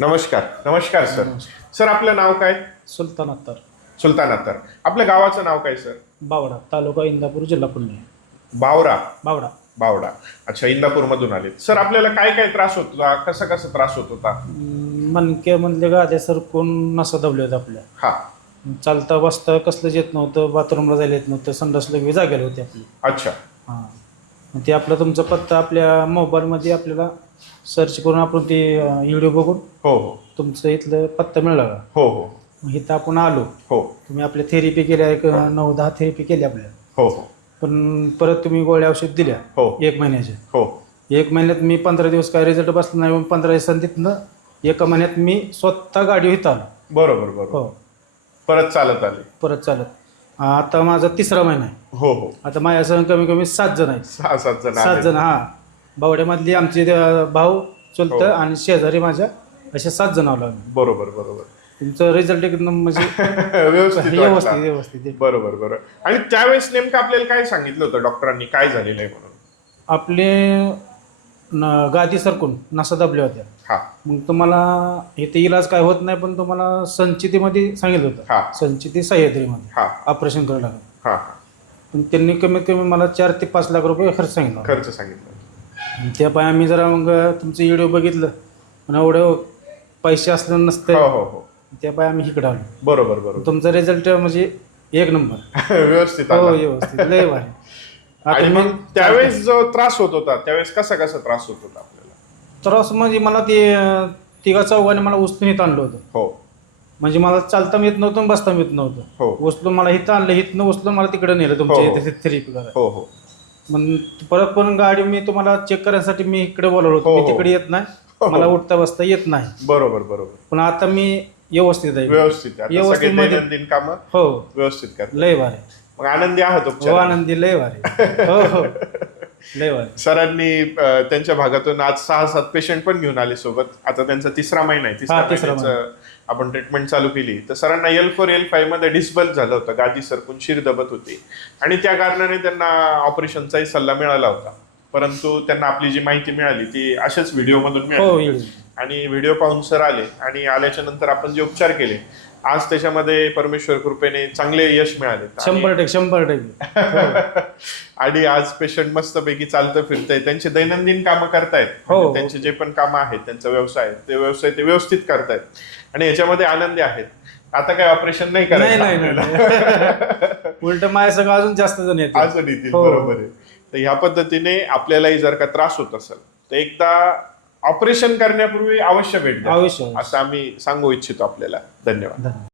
नमस्कार. नमस्कार sir. Sir आपलं नाव काय? सुलतान अत्तर. सुलतान अत्तर. आपल्या गावाचं नाव काय सर? बावडा तालुका इंदापूर जिल्हा पुणे. बावरा बावडा. बावडा. अच्छा इंदापूर मधून आले सर आपल्याला काय काय त्रास होत होता? कसा कसा त्रास होत होता? अं, मणक्यामधले गाद्या सर कोण नसा दबले होते आपल्या. हा. चालता बसता कसलंच येत नव्हतं बाथरूमला जायला येत नव्हतं संडासला जागेला होते आपली. अच्छा. हां. ते आपला तुमचा पत्ता आपल्या मोबाईलमध्ये आपल्याला सर्च करून आपण ते व्हिडिओ बघून हो हो. तुमचं इथलं पत्ता मिळाला. हो हो. मग इथं आपण आलो. हो. तुम्ही आपल्या थेरपी केल्या एक नऊ दहा थेरपी केल्या आपल्या. हो हो. पण परत तुम्ही गोळ्या औषध दिल्या. हो. एक महिन्याच्या हो. एक महिन्यात मी पंधरा दिवस काय रिझल्ट बसला नाही मग पंधरा दिवसांनी तिथनं एका महिन्यात मी स्वतः गाडी आलो. बरोबर बरोबर. हो. परत चालत आले. परत चालत. आता माझा तिसरा महिना आहे. हो हो. आता माझ्यासह कमी कमी सात जण आहेत. सहा सात जण सात. जण हा. बावड्यामधली आमचे अं, भाऊ चुलत हो. आणि शेजारी माझ्या असे सात जण आलो आम्ही. बरोबर बरोबर. तुमचं रिझल्ट एकदम म्हणजे व्यवस्थित व्यवस्थित वाटला. व्यवस्थित. बरोबर बरोबर. आणि त्यावेळेस नेमकं आपल्याला काय सांगितलं होतं डॉक्टरांनी? काय झालेलं आहे म्हणून? आपले न- गादी सरकून नसा दबल्या होत्या. हा. मग तुम्हाला इथे इलाज काय होत नाही पण तुम्हाला संचितीमध्ये सांगितलं हा. होतं संचिती सह्याद्रीमध्ये. हा. ऑपरेशन करायला लागलं. हा. हा पण त्यांनी कमीत कमी मला चार ते पाच लाख रुपये खर्च सांगितला. खर्च सांगितलं. आणि त्या पाय आम्ही जरा मग तुमचं व्हिडिओ बघितलं. पण एवढं पैसे असलं हो नसतं. हो हो त्या पाय आम्ही इकडे आलो. बरोबर बरोबर. तुमचा रिझल्ट म्हणजे एक नंबर. व्यवस्थित हो आला. व्यवस्थित. लय भारी. आणि मग त्यावेळेस जो त्रास होत होता त्यावेळेस कसा कसा त्रास होत होता आपल्याला? त्रास म्हणजे मला ते अं, तिघा चौघाने मला उचलून आणलं होतं. हो. म्हणजे मला चालता येत नव्हतं आणि बसता येत नव्हतं. हो. उचलून मला इथं आणलं इथनं उचलून मला तिकडे नेलं तुमच्या हो, हो. इथे थेरपी करायला हो हो. मग परत पण गाडी मी तुम्हाला चेक करण्यासाठी मी इकडे बोलवलं हो, होतं. मी हो. तिकडे येत हो, नाही. हो. मला उठता बसता येत नाही. बरोबर बरोबर. पण आता मी व्यवस्थित आहे. व्यवस्थित आहे. आता व्यवस्थित मध्ये- दैनंदिन काम हो. व्यवस्थित कर लय भारी. मग आनंदी आहात हो आनंदी लय भारी. हो हो. लय भारी. सरांनी अं, त्यांच्या भागातून आज सहा सात पेशंट पण घेऊन आले सोबत. आता त्यांचा तिसरा महिना आहे हा, तिसरा महिन्याचं आपण ट्रीटमेंट चालू केली. तर सरांना एल फोर एल फाईव्हमध्ये डिस्बल झालं होतं. गादी सरकून शिर दबत होती. आणि त्या कारणाने त्यांना ऑपरेशनचाही सल्ला मिळाला होता. परंतु त्यांना आपली जी माहिती मिळाली ती अशाच व्हिडिओ मधून हो मिळाली. येईल आणि व्हिडिओ पाहून सर आले. आणि आल्याच्यानंतर आपण जे उपचार केले आज त्याच्यामध्ये परमेश्वर कृपेने चांगले यश मिळाले. शंभर टक्के शंभर टक्के. आणि आज पेशंट मस्तपैकी चालतं फिरतंय. त्यांचे दैनंदिन कामं करतायत. हो. म्हणजे त्यांचे जे पण कामं आहेत त्यांचा व्यवसाय ते व्यवसाय ते व्यवस्थित करतायत. आणि याच्यामध्ये आनंदी आहेत. आता काय ऑपरेशन नाही करायचं. नाही नाही उलट माझ्या सगळं अजून जास्त जण येते अजून येतील हो. बरोबर आहे. तर ह्या पद्धतीने आपल्यालाही जर का त्रास होत असेल तर एकदा ऑपरेशन करण्यापूर्वी अवश्य भेट द्या. असं आम्ही सांगू इच्छितो आपल्याला. धन्यवाद. धन्यवाद.